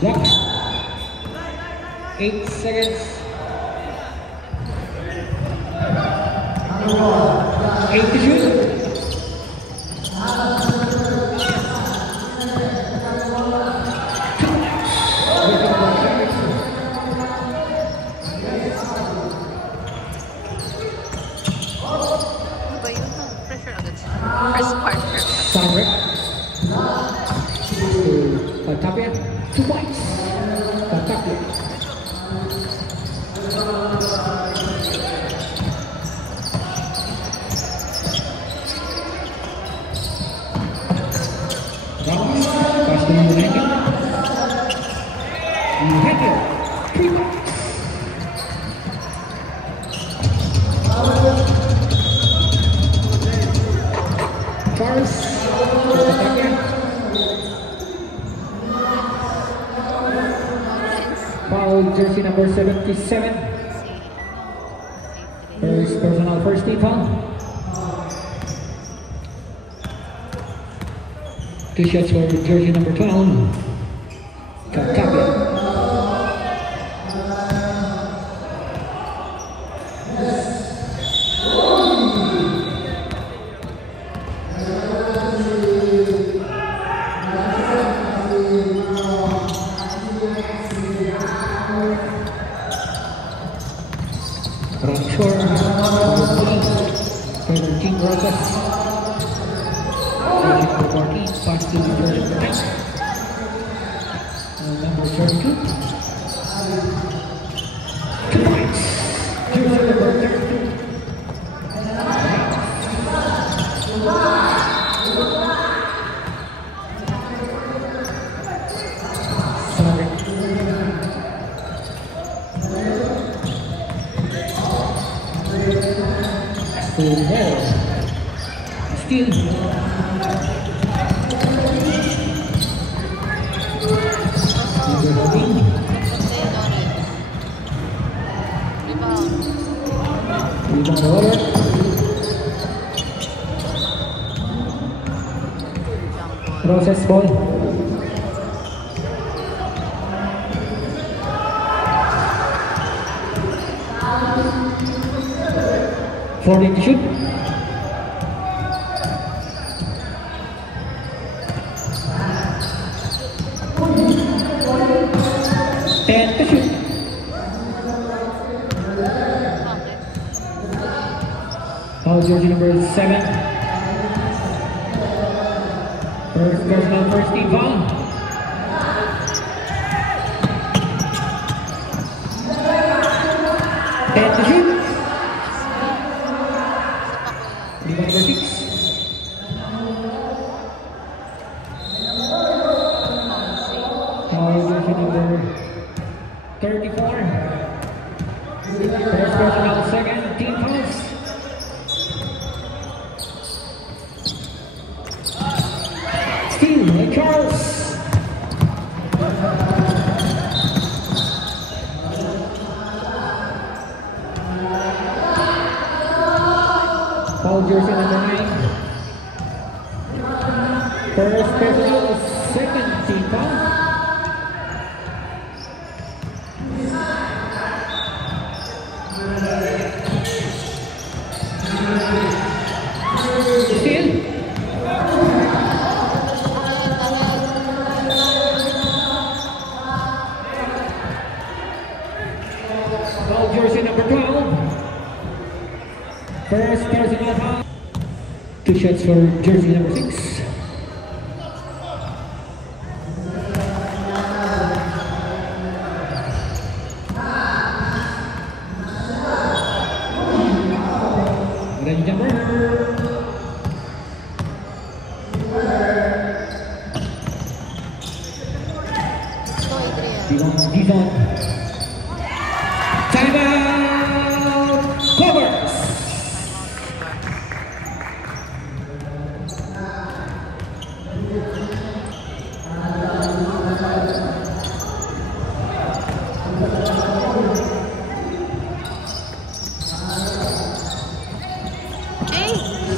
Block. 8 seconds. 8 to shoot. First part. Sound Batavia, 2 points. Batavia. Ramos, pass to number 19. Henry, 3 points. Charles, Batavia. Foul jersey number 77. First personal, first team foul. 2 shots for jersey number 12. Batavia. Shore, number 13, Rosas. Number 14, pass to number 9. Number 32. 2 points. Jersey number 32. Still. Rebound over. Process ball. Forward to shoot. Foul jersey number 7. First personal, first team foul. And to shoot. Rebound number 6. Foul jersey number 34. First personal, second team fouls. Charles. Foul jersey number 9. First personal, second team foul. Foul jersey number 12. First personal foul. 2 shots for jersey number 6. Dizon. Timeout. Clovers.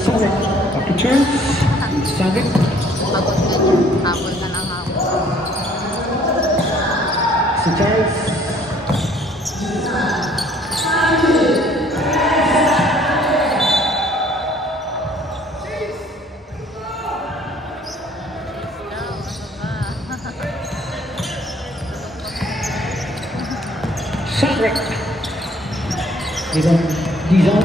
Sonic. Up to turn. Sonic. Pagod ka niya. Habol ka ng habol. Si Charles. Sonic. Dizon.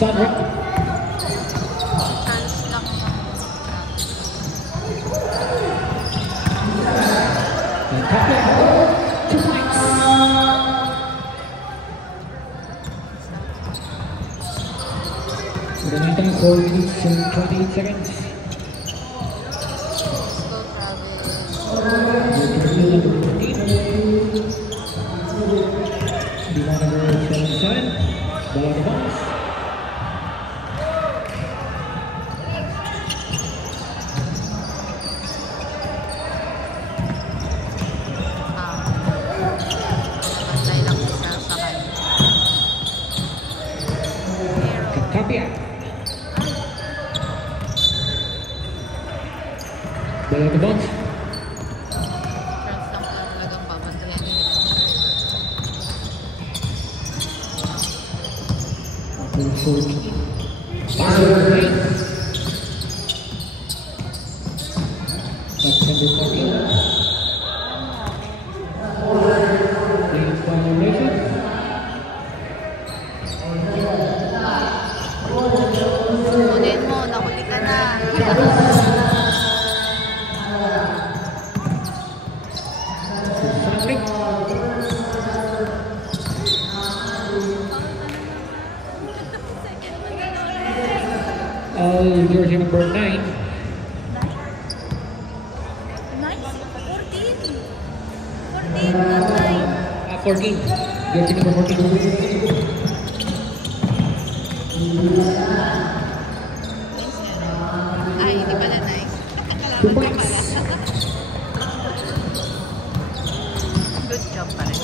Sandra. Chance lang yung And top it. 2 points. For the meantime, 4 minutes and 28 seconds. go Travis. Number 14. Diva number 77. Ball out of bounds. Bantay lang siya sa kanya. Tapia. Ball out of bounds. Chance lang pala talagang babantayan niya. Number 14. Pass over 8. That's number 14. Lane violation. Kunin mo, nahuli ka na. Sonic. Jersey number 9. Nice. 14. 14, 14. Jersey number 14. Ay, hindi pala nice. 2 Kalaban ka points. pala. Good job pa rin.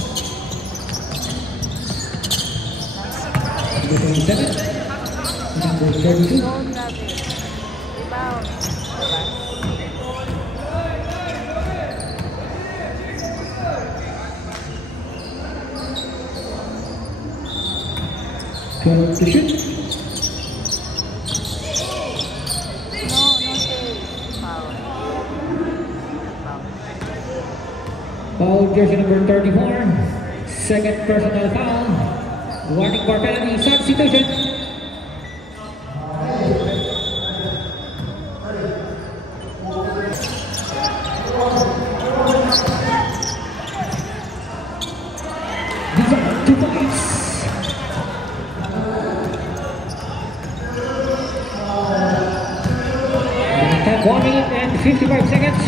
Number 27. Number 32. Go, Travis. Rebound. To shoot. No save. Foul. Foul. Foul jersey number 34. Second personal foul. Warning for penalty substitution. These are 2 points. Time 1 minute and 55 seconds.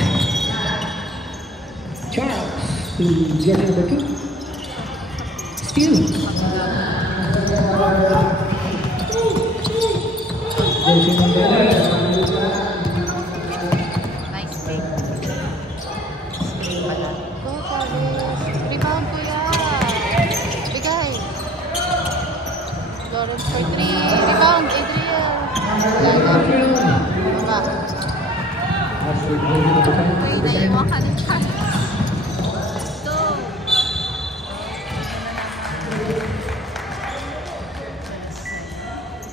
Charles to jersey number 2. Steal. Jersey number 9. Nice save. Pala. Go, Travis. Rebound, kuya. Bigay. Lawrence for 3. Rebound, Adriel. Baba. Astrid jersey number 10. Uy, naiwan ka na dyan. Go.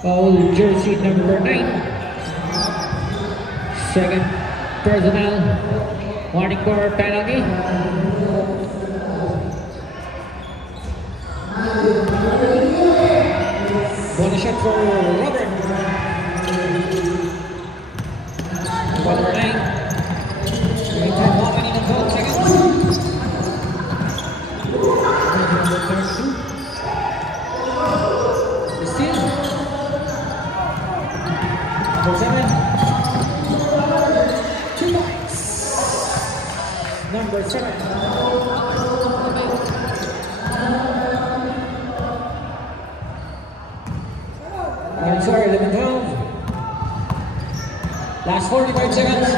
Foul jersey number 9. Second personal. Warning for penalty. Bonus shot for Robert. Number 9. Meantime, 1 minute and 12 seconds. number 7. I'm sorry, 11-12. Last 45 seconds.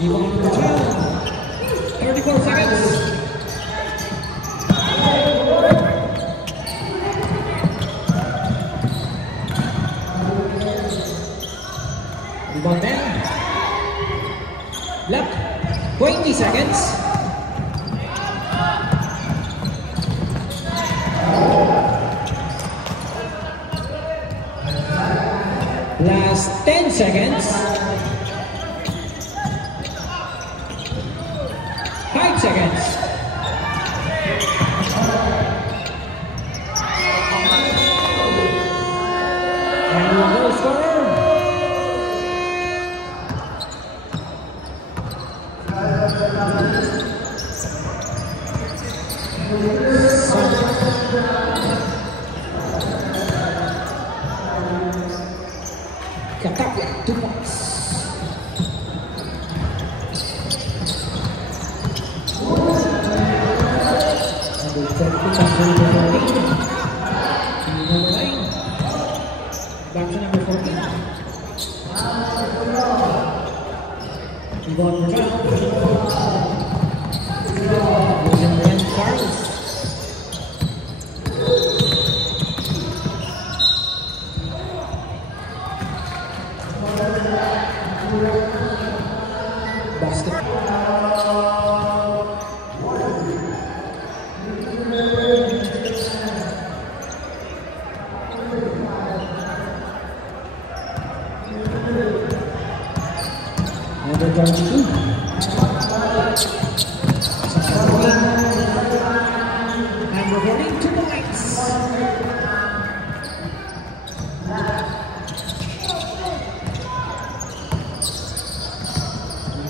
Rebound number 12. 34 seconds. Rebound then. Left. 20 seconds. Last 10 seconds. 5 seconds. And we'll go scorer. Katapia, 2 points. Number 9. Back to number 14. Rebound for John. Losing Brent Carlos. Basket. Number 22. Number 14, 2 points.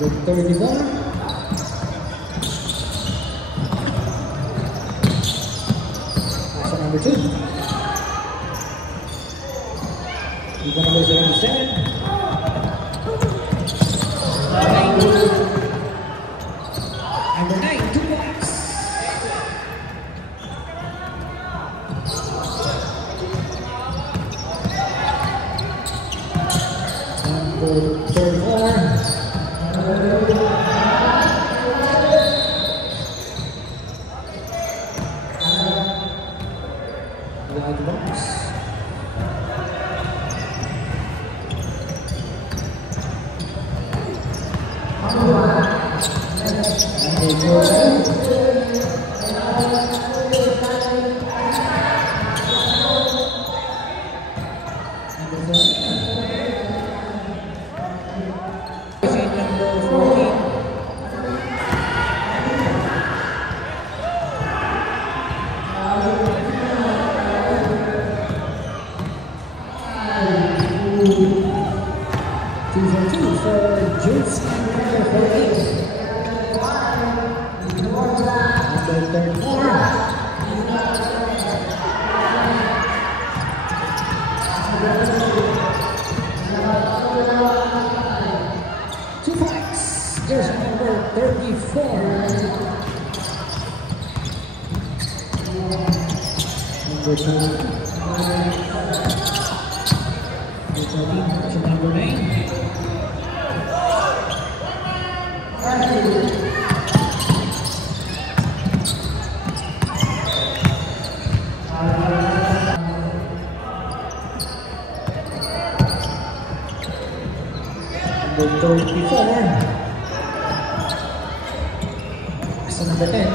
Number 34. That's number 2. Number 77. Number 9, 2 points. Number 34. Wide box. There's number 34. Number 2. To number 9. Number 34. Number 10.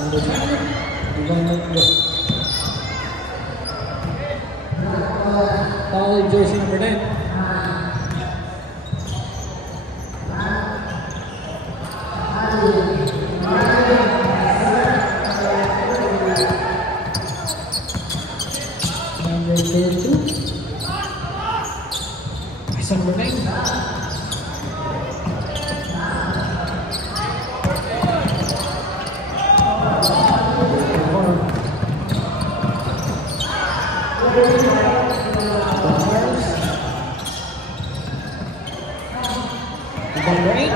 Number 5. Foul jersey number 10. Number 32. Number 9. Charles. Number 8.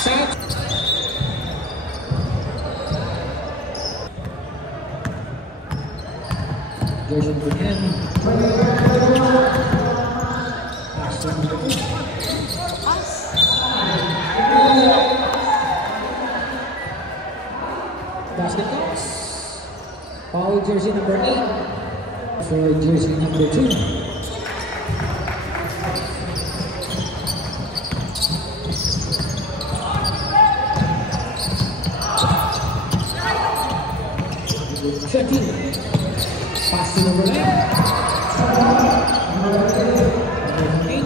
South. Jersey number 10. Pass to number 2. Basket toss. Foul jersey number 8 for jersey number 2. Number 13. Pass to number 9. Number 8.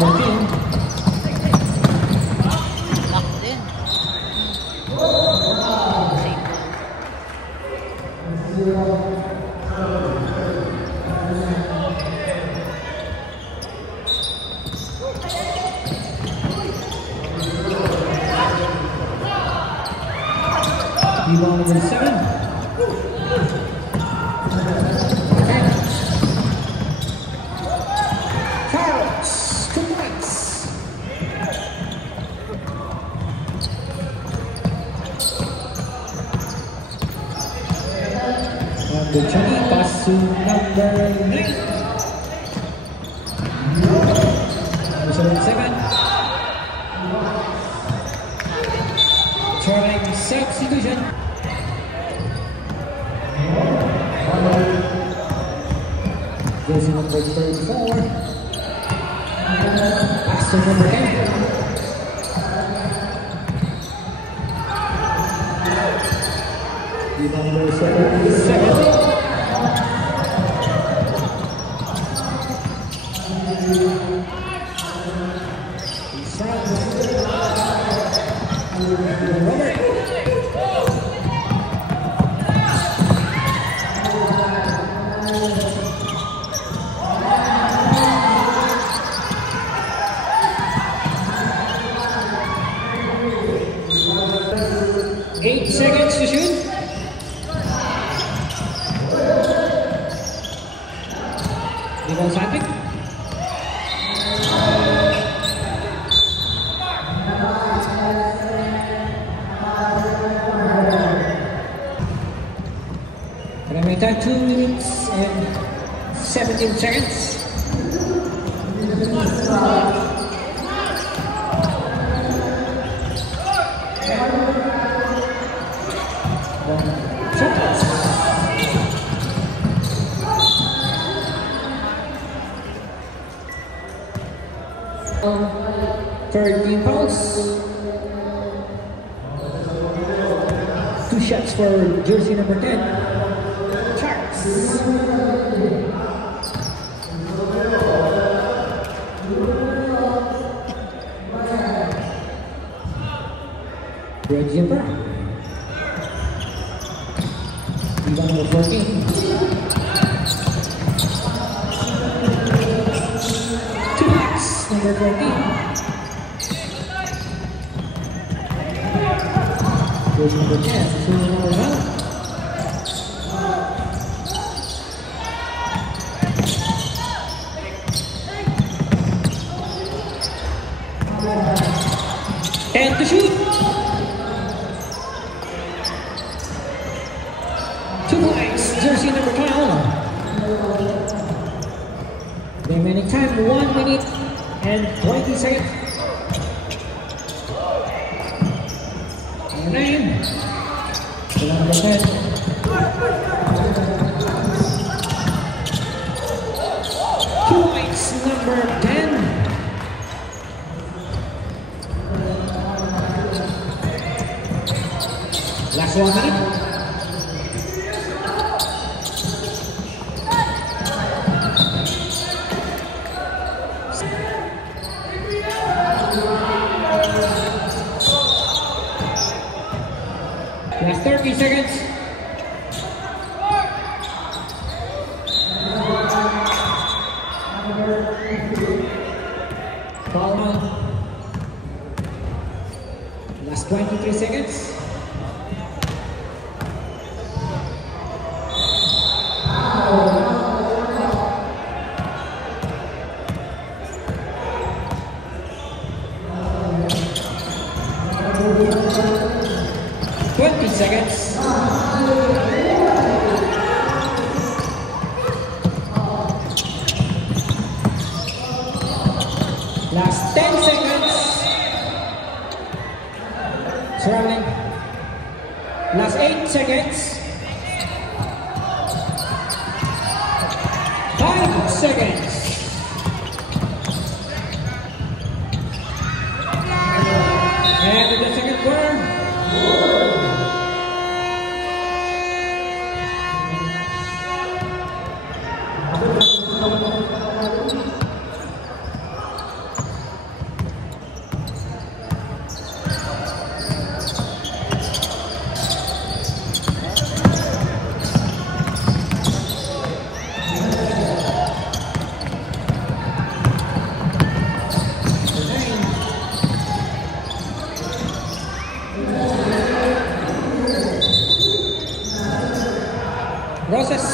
Lock din. Rebound number 7. Charles, 2 points. Number 20, pass to number 9. Number 77. Trying substitution. Jersey number 34. Pass to number 10. Number 77. Robert. Eight seconds to shoot. Rebound Sapic. Remaining time 2 minutes and 17 seconds. Shot. 13 fouls. 2 shots for jersey number 10. Charles. Red Zipper. Rebound number 14. Number 14. Goes number 10. So number 1. And to shoot. 2 points. Jersey number 12. Remaining time 1 minute and 20 seconds. 9. Still number 10. Points number 10. Last 1 minute. Last 30 seconds. Foul on. Last 23 seconds. Seconds. Last 10 seconds. Surrounding. Last 8 seconds. 5 seconds. And in the second quarter. Roses.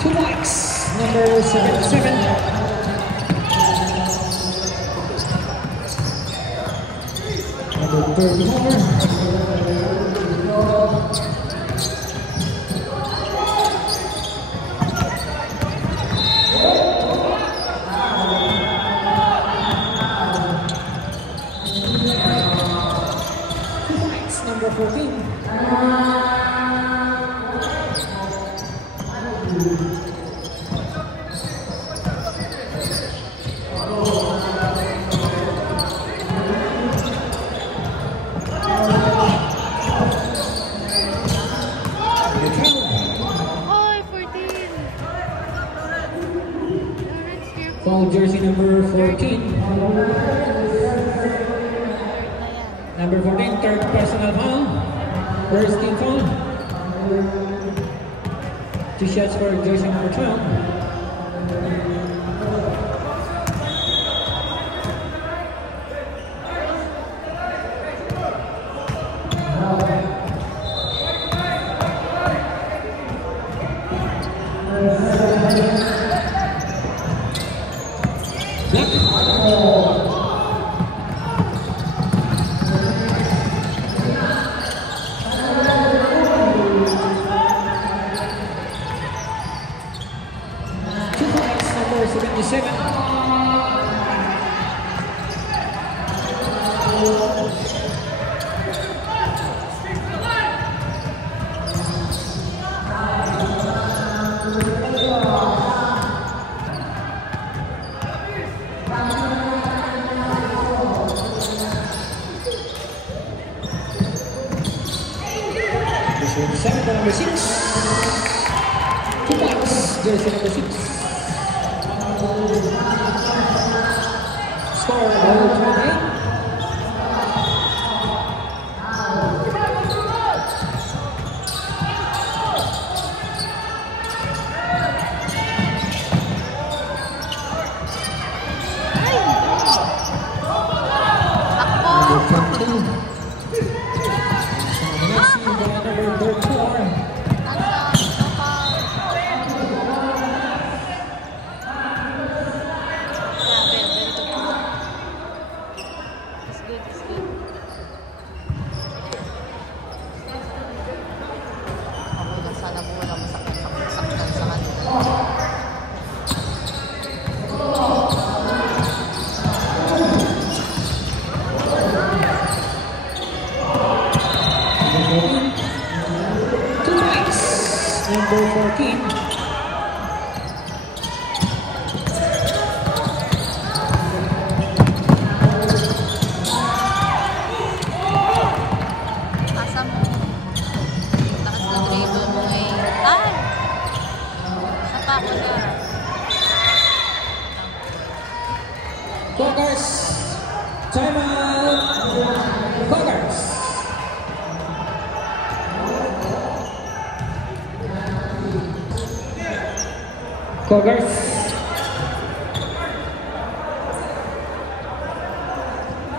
Two likes, number 77. Number 34. Number 14. Foul jersey number 14. Number 14, third personal foul. First team foul. 2 shots for jersey number 12. Number 6. 2 points, jersey number 6. Score number 28. 14. Asa mo. Taas na dribble mo eh. Ay! Sa pa ko na. Clockers. Time out. Clockers. Clockers.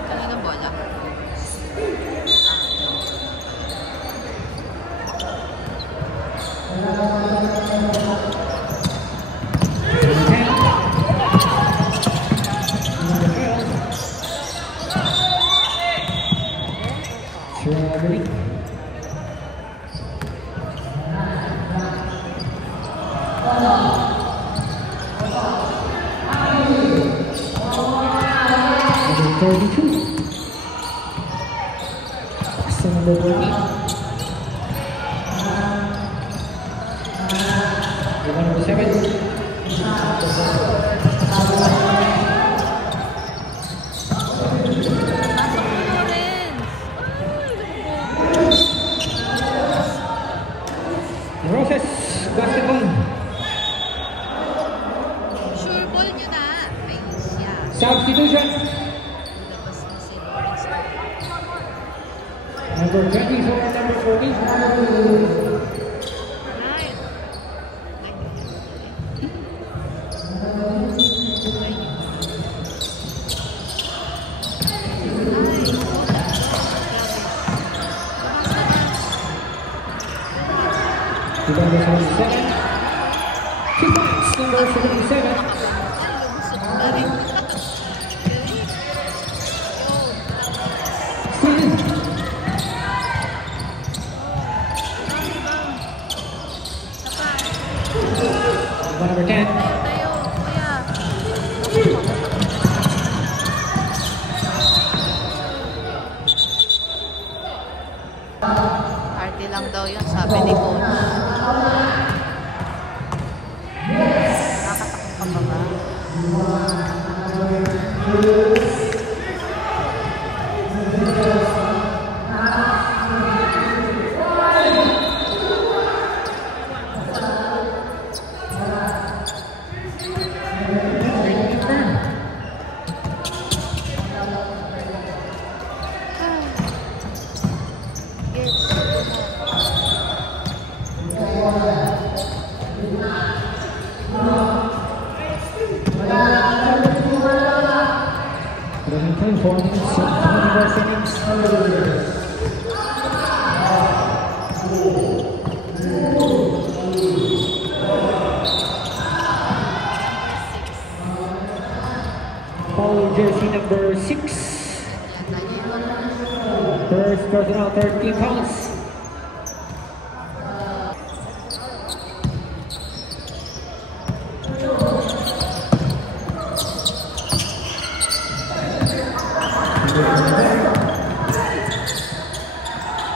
Kanina bola. Strawberry. Number 32. Pass to number 14. Number 7. Pasok mo, Lawrence. Roses. Basketball. Sure ball nyo na. Ayos siya. Substitution. Labas na si Lawrence. Number 24 and number 14. Right. Number 77. 2 points. Number 77. Lumusot na rin. Still in. Number 10. Tayo, kuya. Party lang daw yun, sabi ni Coach. Nakatakot ka pa ba? Running time 4 minutes and 21 seconds. Foul jersey number 6. First personal 13 pounds.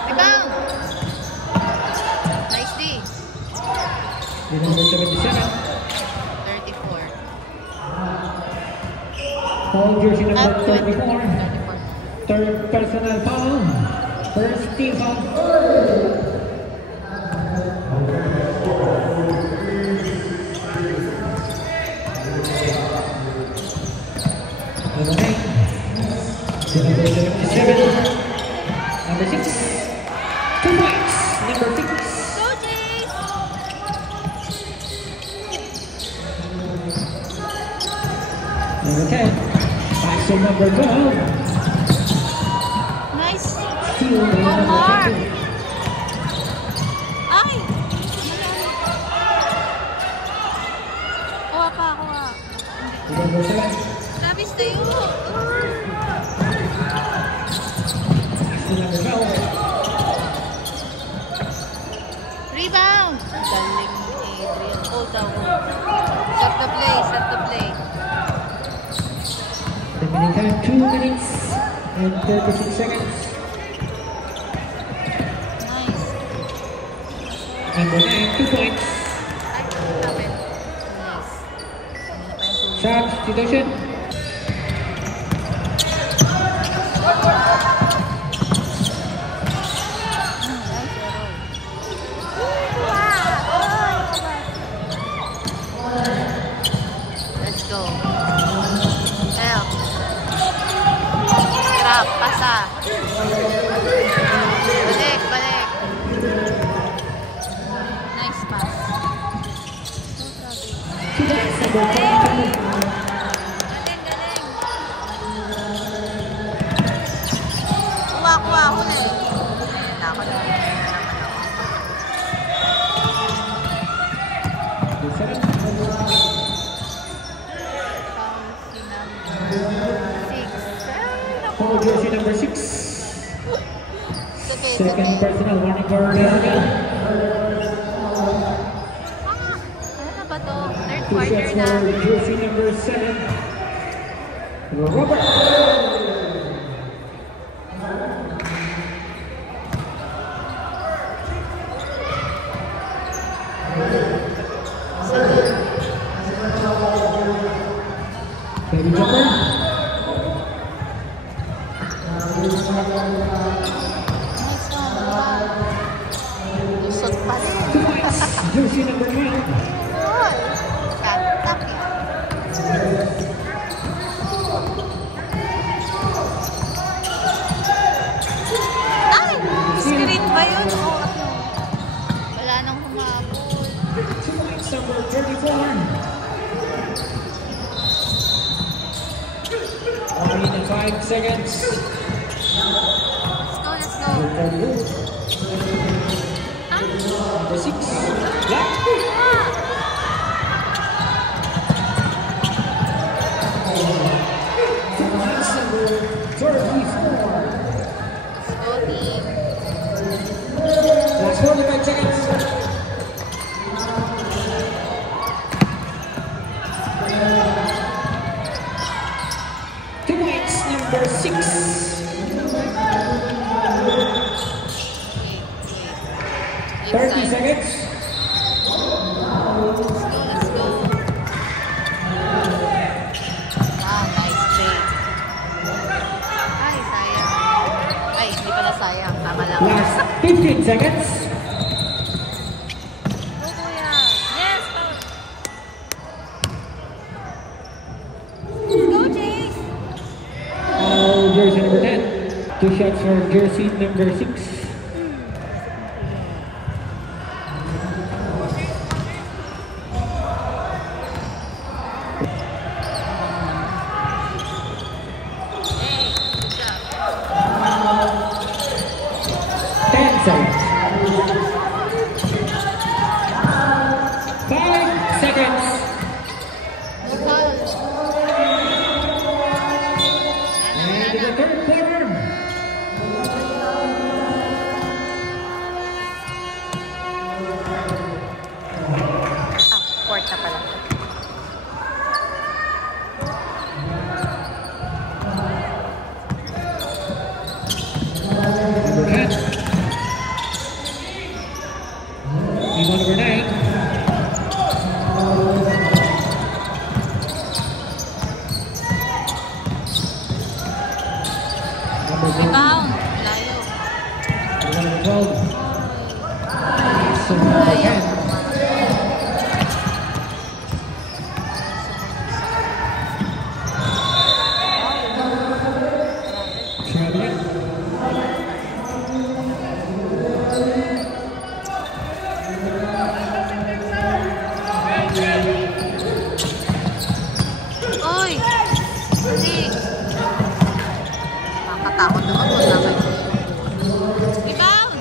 Rebound! Nice D. Number 77. 34. Foul jersey number At 34. 34. Third personal foul. First team foul. Number 9. Number 77. Number 6. 2 points. Number 6. Go, Jace! Number 10. Pass to number 12. Nice. Steal by number Omar. 13. Ay! Kuha pa, kuha. Number 7. Sabi sa'yo. To number 12. Rebound! Galing ni Adrian. Hold down. Set the play, set the play. Remaining time 2 minutes and 36 seconds. Nice. Number 9, 2 points. Substitution. Let's go. Help. Trap, pasa. Balik, balik. Nice pass. Galing, galing. Kuha, kuha, huli. Ayun na ako na. Foul jersey number 6. Second personal warning for Jessica. Ano na ba to? Third Two quarter shots na. for jersey number 7. Robert. Baby jumper. Lusot pa rin. Jersey number 9. Uy, katak yan. Ay! Screen ba yun? Oo. Wala nang humabol. Number 34. 5 seconds. Let's go, let's go. Ah! Number 6. Black. Number 34. Go team. Last 45 seconds. Number 6. Okay. 30 seconds. Let's go, let's go. Ah, nice play. Ay, sayang. Ay, hindi pala sayang. Tama lang. Last 15 seconds. Go, kuya. Yes, foul. Go, Chase. Jersey number 10. 2 shots for jersey number 6. Hey, good job. 10 seconds. 5 seconds. No foul. And in the third quarter. Ah, fourth na pala. Number 10. Number 9. Number 12. Rebound. Layo. Number 12. So, Layo. 10. Traveling. Uy! Dali! Nakakatakot naman po naman. Rebound!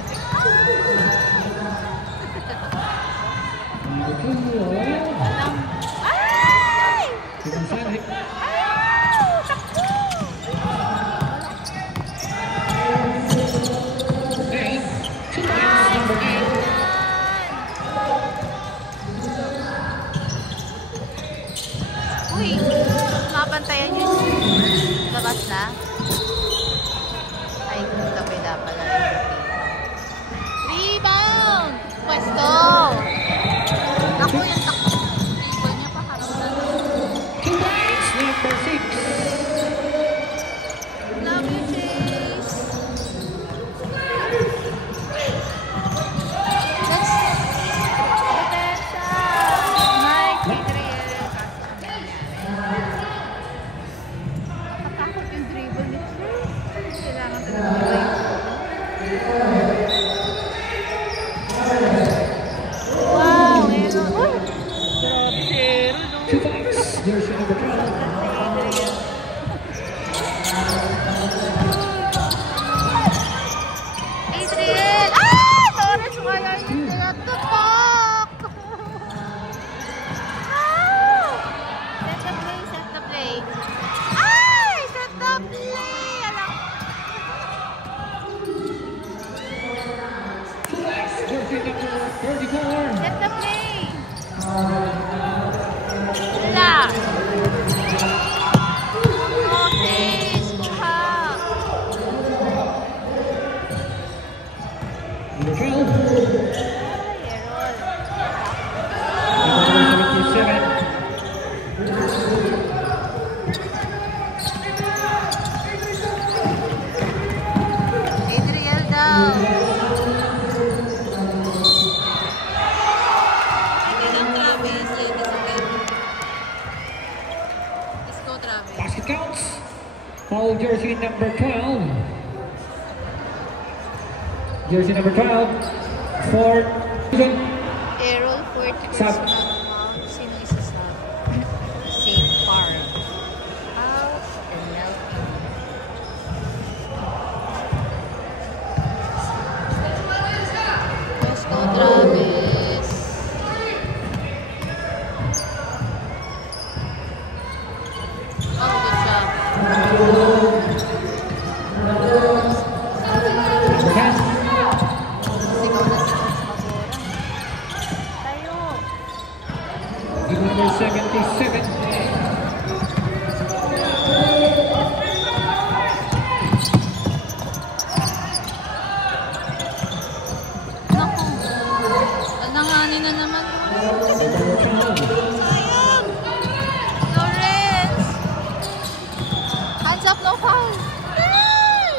Wow, Aaron. Uy! Grabe si Aaron, no? 2 points. Jersey number 12. Adrian! Ah! Torres wala yung tutok! Ah! Set the play, set the play. Ay! Set the play! Alam. Jersey number 34. Set the play! Wala! Okay, skuha! Number 12. Ay, Aaron. Number 77. Adriel daw. Sige lang, Travis. It's okay. Let's go, Travis. Basket counts. Foul jersey number 12. Jersey number 12. For Errol Fortes Sab. Sino isa sa Saint Farm? House and Melvin. Let's go, Travis. Oh, good job. number 10. Sigaw na si Coach Magora. Tayo. Number 77. Naku. Alanganin na naman. Number 12. Sayang! Lawrence! Hands up, no foul! Foul!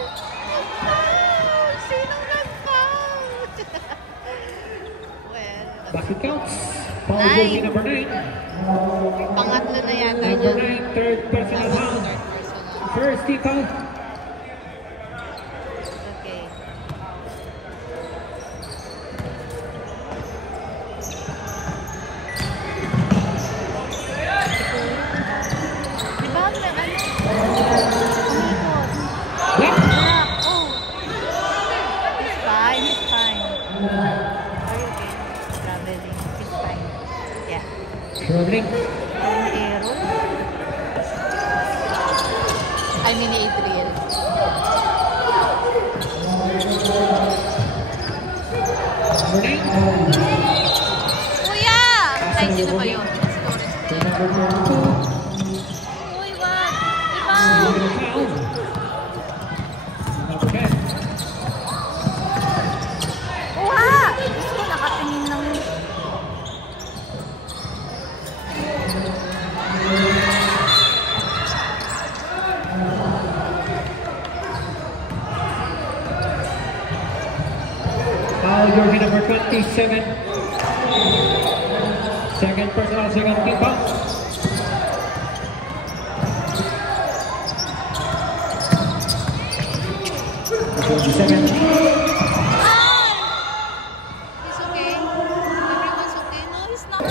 Foul! Sinong nag-foul? Well, Basket counts. Foul Nine. jersey number 9. pangatlo na yata Number yun. 9, third personal foul. Third personal. First team foul. Okay. Diba, umikot? Left. Ah, oh. He's fine, he's fine. Are you okay? Traveling. He's fine. Yeah. Traveling. Arrow. I mean, Adriel. Number 9. Kuya! Ay, sino ba yun? Number 32. Uy, what? Diba? Number 12. Number 10. Kuha! Gusto nakatingin ng... Foul jersey number 27. Second personal, second team foul. Number 27. Ah! He's okay? Everyone's okay? No, he's not.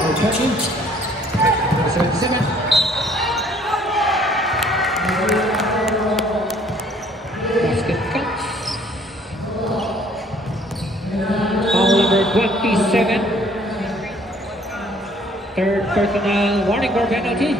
Number 20. Number 77. Basket counts. Foul number 27. Third personal warning for penalty.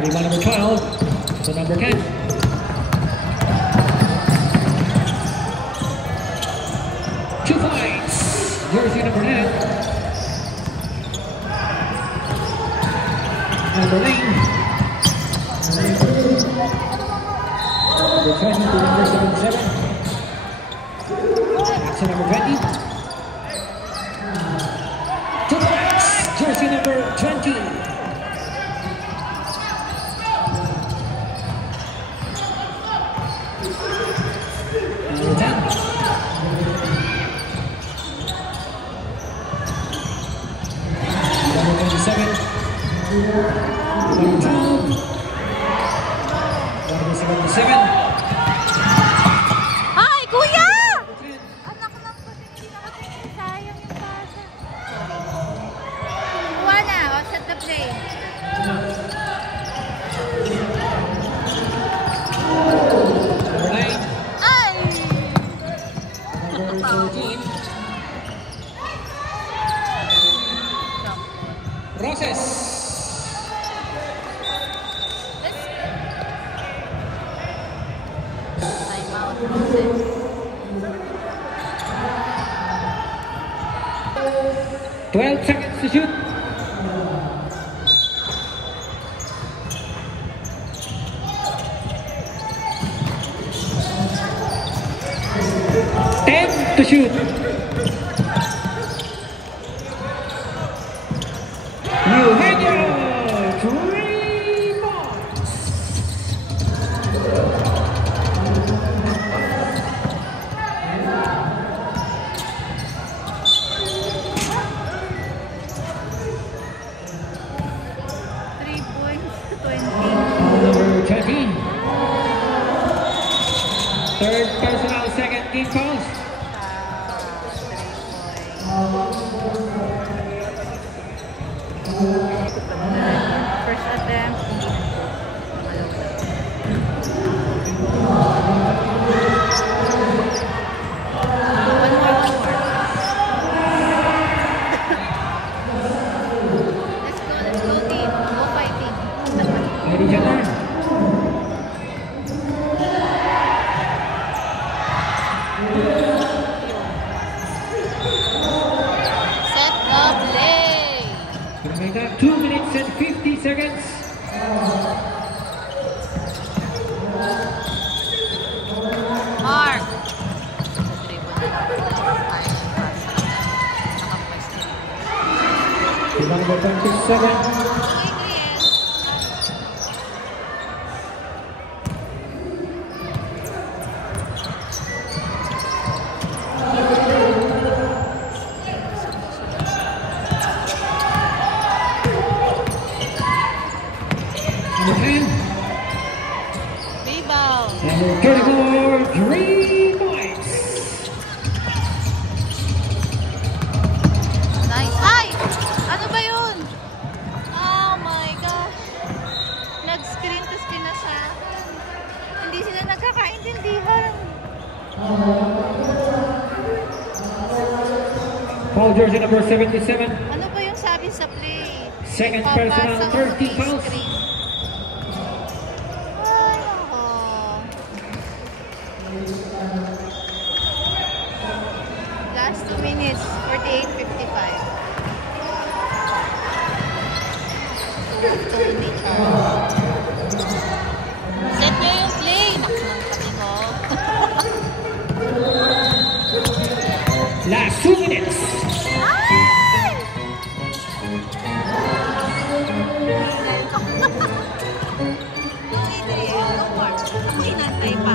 Rebound number 12 to number 10. Two points. Jersey number 9. Number 9. Number 20 to number 77. Action number 20. 2 points. Jersey number 20. 12 seconds to shoot. To shoot. Eugenio, 3 points. Number 13. Third personal, second team fouls. First attempt, hindi Let's go team. Go fighting. Ready, Japan? Set the play. Gonna make that 2 minutes and 50 seconds. Mark. Number 27. Rebound. Number 34, 3 points. Nice. Ay! Ano ba yun? Oh my gosh. Nag-screen to screen na siya. Hindi sila nagkakaintindihan. Foul jersey number 77. Ano ba yung sabi sa play? Second personal, 13 fouls. Last 2 minutes, 48:55. Tony Charles. Set mo yung play. Naku, sabi mo. Last 2 minutes. Ay! Ako inantay pa.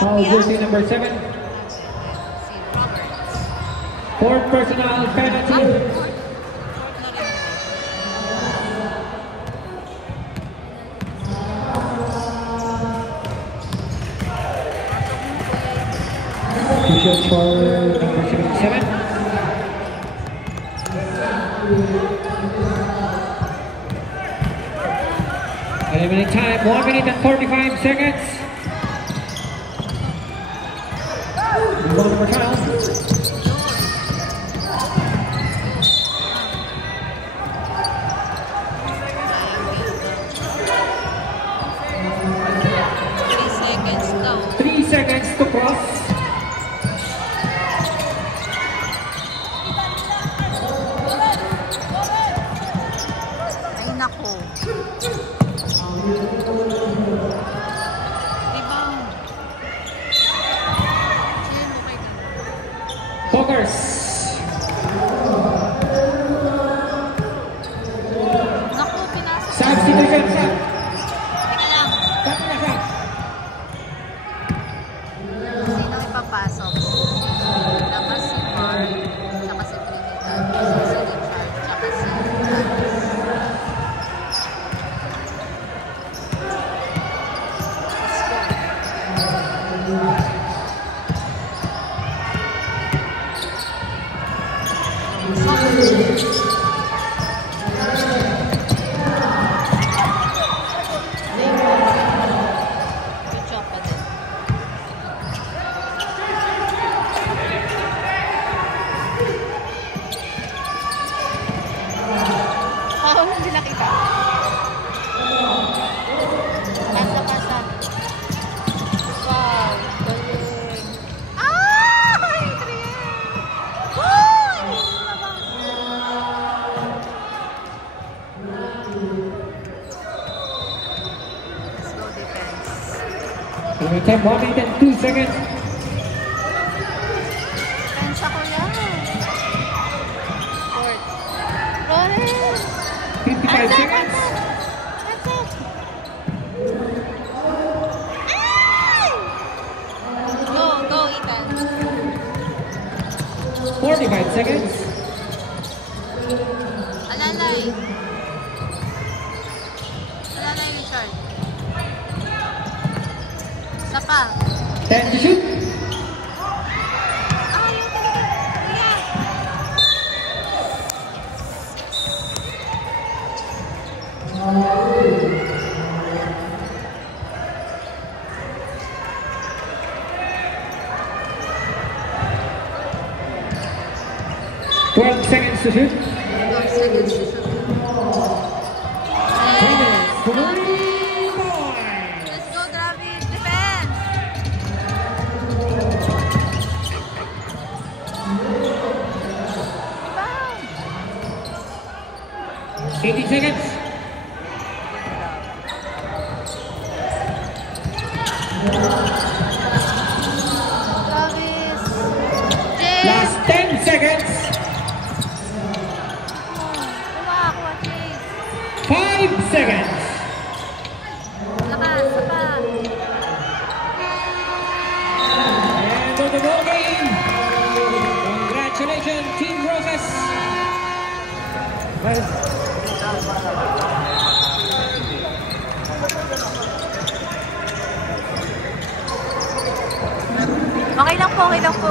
Foul jersey number 7. Fourth personal penalty. Two shots for number 77. Eliminate time, 1 minute and 45 seconds. Rebound number 12. Seconds to cross. Ay nako. Rebound. Focus. Naku, pinasok. Substitution. Teka lang. Sinong ipapasok? Dapat si Mark, tsaka si Trinidad, si Richard, tsaka si Good job pa din. kita. Pasa, pasa. Wow, galing. Ay, Adrian! Uy! Let's go defense. Time 1 minute and 2 seconds. Defense ako yan. Court. Flores! 55 seconds. That's it. Ay! Go, go, Ethan. 45 seconds. Alalay. Alalay, Richard. Isa pa. 10 to shoot. Ah, yung talaga. Kuya. 12 seconds to shoot. 12 seconds to shoot. 3 points. Let's go, Travis. Defense. Rebound. 80 seconds. Travis. James. Last 10 seconds. Kuha, Chase. 5 seconds. Lakas, pa. And on the ball game. Congratulations, Team Roses. Okay lang po, okay lang po.